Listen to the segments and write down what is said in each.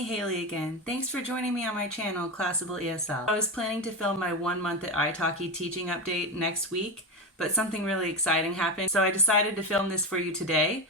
me, Haley again. Thanks for joining me on my channel, Classable ESL. I was planning to film my 1 month at italki teaching update next week, but something really exciting happened, so I decided to film this for you today.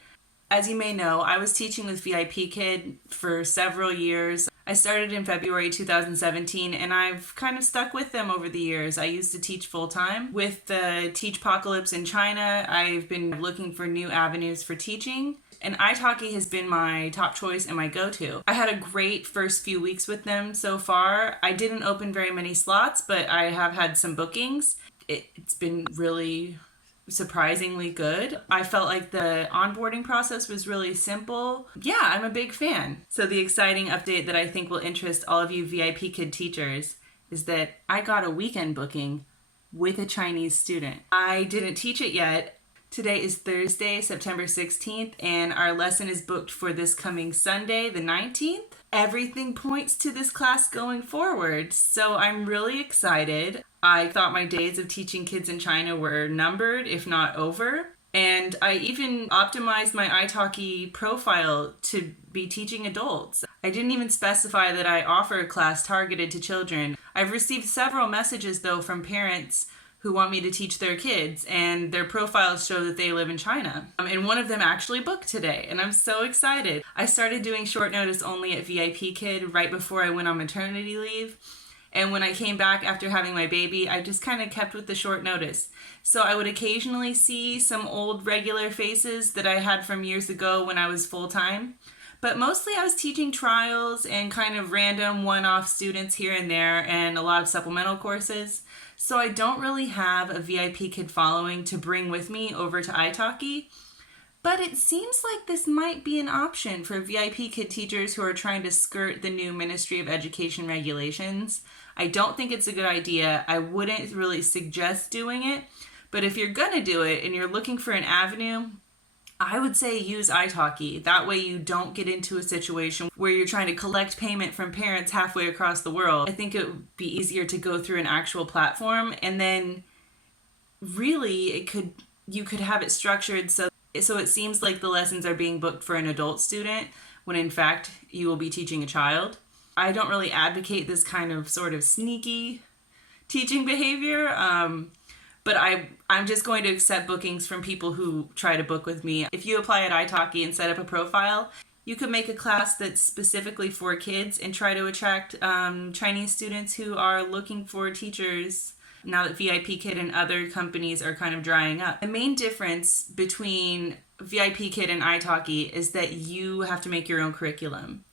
As you may know, I was teaching with VIPKid for several years. I started in February 2017, and I've kind of stuck with them over the years. I used to teach full-time. With the teach-pocalypse in China, I've been looking for new avenues for teaching, and italki has been my top choice and my go-to. I had a great first few weeks with them so far. I didn't open very many slots, but I have had some bookings. It's been really surprisingly good. I felt like the onboarding process was really simple. Yeah, I'm a big fan. So the exciting update that I think will interest all of you VIPKid teachers is that I got a weekend booking with a Chinese student. I didn't teach it yet. Today is Thursday, September 16th, and our lesson is booked for this coming Sunday, the 19th. Everything points to this class going forward, so I'm really excited. I thought my days of teaching kids in China were numbered, if not over. And I even optimized my italki profile to be teaching adults. I didn't even specify that I offer a class targeted to children. I've received several messages, though, from parents who want me to teach their kids, and their profiles show that they live in China. And one of them actually booked today, and I'm so excited. I started doing short notice only at VIPKid right before I went on maternity leave. And when I came back after having my baby, I just kind of kept with the short notice. So I would occasionally see some old regular faces that I had from years ago when I was full-time. But mostly I was teaching trials and kind of random one-off students here and there, and a lot of supplemental courses. So I don't really have a VIPKid following to bring with me over to italki. But it seems like this might be an option for VIPKid teachers who are trying to skirt the new Ministry of Education regulations. I don't think it's a good idea. I wouldn't really suggest doing it. But if you're gonna do it and you're looking for an avenue, I would say use italki. That way you don't get into a situation where you're trying to collect payment from parents halfway across the world. I think it would be easier to go through an actual platform, and then really you could have it structured so it seems like the lessons are being booked for an adult student when in fact you will be teaching a child. I don't really advocate this kind of sort of sneaky teaching behavior, but I'm just going to accept bookings from people who try to book with me. If you apply at italki and set up a profile, you could make a class that's specifically for kids and try to attract Chinese students who are looking for teachers now that VIPKid and other companies are kind of drying up. The main difference between VIPKid and italki is that you have to make your own curriculum.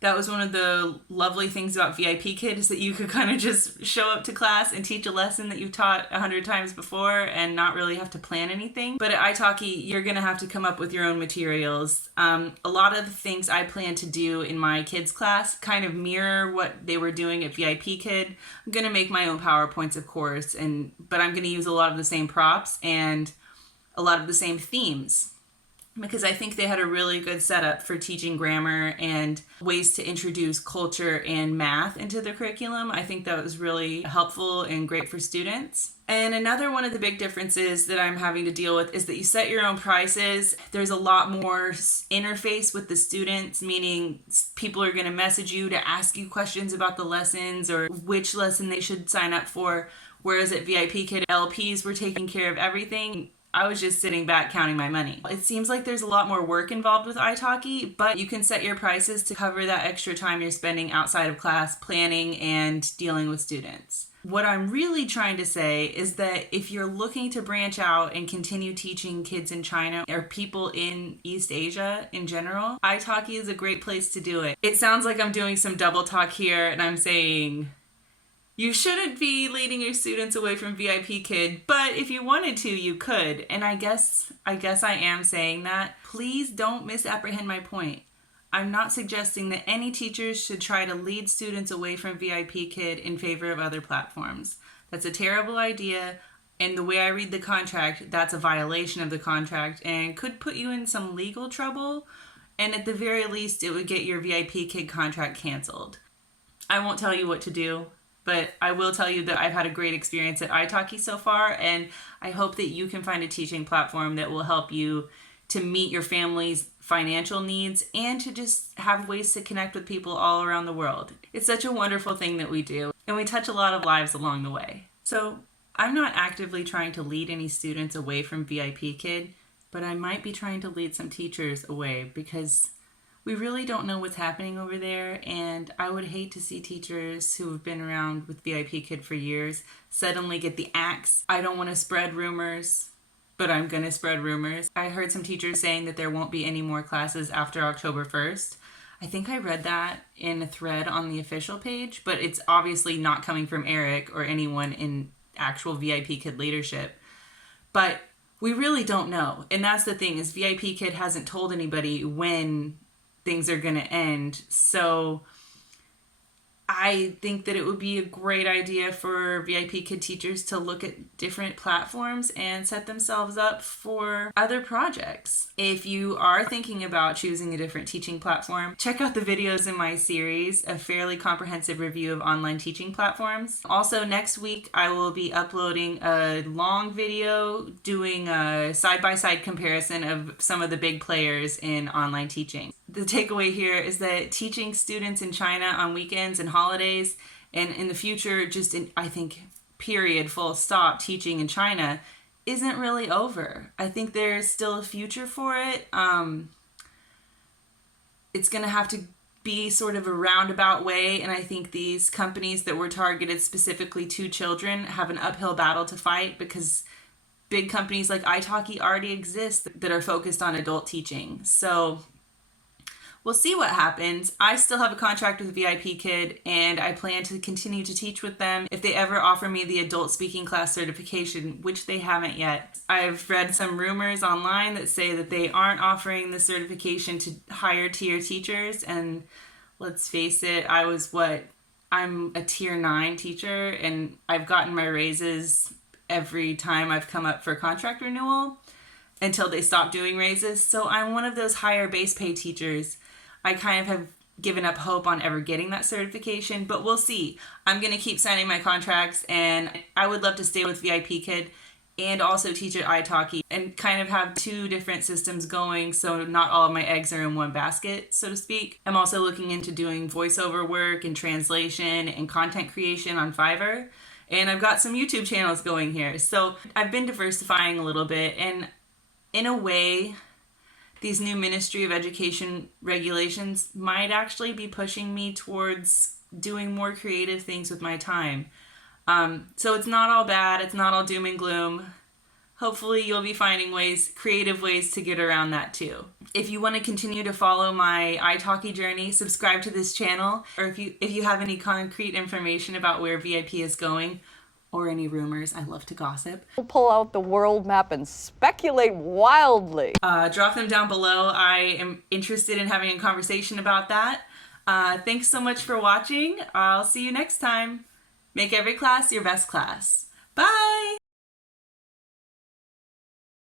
That was one of the lovely things about VIPKid, is that you could kind of just show up to class and teach a lesson that you've taught 100 times before and not really have to plan anything. But at italki, you're going to have to come up with your own materials. A lot of the things I plan to do in my kids class kind of mirror what they were doing at VIPKid. I'm going to make my own PowerPoints, of course, but I'm going to use a lot of the same props and a lot of the same themes, because I think they had a really good setup for teaching grammar and ways to introduce culture and math into the curriculum. I think that was really helpful and great for students. And another one of the big differences that I'm having to deal with is that you set your own prices. There's a lot more interface with the students, meaning people are going to message you to ask you questions about the lessons or which lesson they should sign up for. Whereas at VIPKid, LPs were taking care of everything. I was just sitting back counting my money. It seems like there's a lot more work involved with italki, but you can set your prices to cover that extra time you're spending outside of class planning and dealing with students. What I'm really trying to say is that if you're looking to branch out and continue teaching kids in China or people in East Asia in general, italki is a great place to do it. It sounds like I'm doing some double talk here and I'm saying you shouldn't be leading your students away from VIPKid, but if you wanted to, you could. And I guess I am saying that. Please don't misapprehend my point. I'm not suggesting that any teachers should try to lead students away from VIPKid in favor of other platforms. That's a terrible idea, and the way I read the contract, that's a violation of the contract and could put you in some legal trouble, and at the very least, it would get your VIPKid contract canceled. I won't tell you what to do, but I will tell you that I've had a great experience at italki so far, and I hope that you can find a teaching platform that will help you to meet your family's financial needs and to just have ways to connect with people all around the world. It's such a wonderful thing that we do, and we touch a lot of lives along the way. So I'm not actively trying to lead any students away from VIPKid, but I might be trying to lead some teachers away because we really don't know what's happening over there, and I would hate to see teachers who have been around with VIPKid for years suddenly get the axe. I don't want to spread rumors, but I'm going to spread rumors. I heard some teachers saying that there won't be any more classes after October 1st. I think I read that in a thread on the official page, but it's obviously not coming from Eric or anyone in actual VIPKid leadership. But we really don't know. And that's the thing, is VIPKid hasn't told anybody when things are going to end. So I think that it would be a great idea for VIPKid teachers to look at different platforms and set themselves up for other projects. If you are thinking about choosing a different teaching platform, check out the videos in my series, a fairly comprehensive review of online teaching platforms. Also, next week, I will be uploading a long video doing a side-by-side comparison of some of the big players in online teaching. The takeaway here is that teaching students in China on weekends and holidays, and in the future, just I think, period, full stop, teaching in China isn't really over. I think there's still a future for it. It's going to have to be sort of a roundabout way, and I think these companies that were targeted specifically to children have an uphill battle to fight because big companies like italki already exist that are focused on adult teaching. So we'll see what happens. I still have a contract with VIPKid, and I plan to continue to teach with them if they ever offer me the adult speaking class certification, which they haven't yet. I've read some rumors online that say that they aren't offering the certification to higher tier teachers, and let's face it, I'm a tier 9 teacher, and I've gotten my raises every time I've come up for contract renewal until they stop doing raises. So I'm one of those higher base pay teachers. I kind of have given up hope on ever getting that certification, but we'll see. I'm going to keep signing my contracts, and I would love to stay with VIPKid and also teach at italki and kind of have two different systems going so not all of my eggs are in one basket, so to speak. I'm also looking into doing voiceover work and translation and content creation on Fiverr, and I've got some YouTube channels going here. So I've been diversifying a little bit, and in a way, these new Ministry of Education regulations might actually be pushing me towards doing more creative things with my time. So it's not all bad. It's not all doom and gloom. Hopefully you'll be finding creative ways to get around that too. If you want to continue to follow my italki journey, subscribe to this channel. Or if you have any concrete information about where VIP is going, or any rumors, I love to gossip. We'll pull out the world map and speculate wildly. Drop them down below. I am interested in having a conversation about that. Thanks so much for watching. I'll see you next time. Make every class your best class. Bye!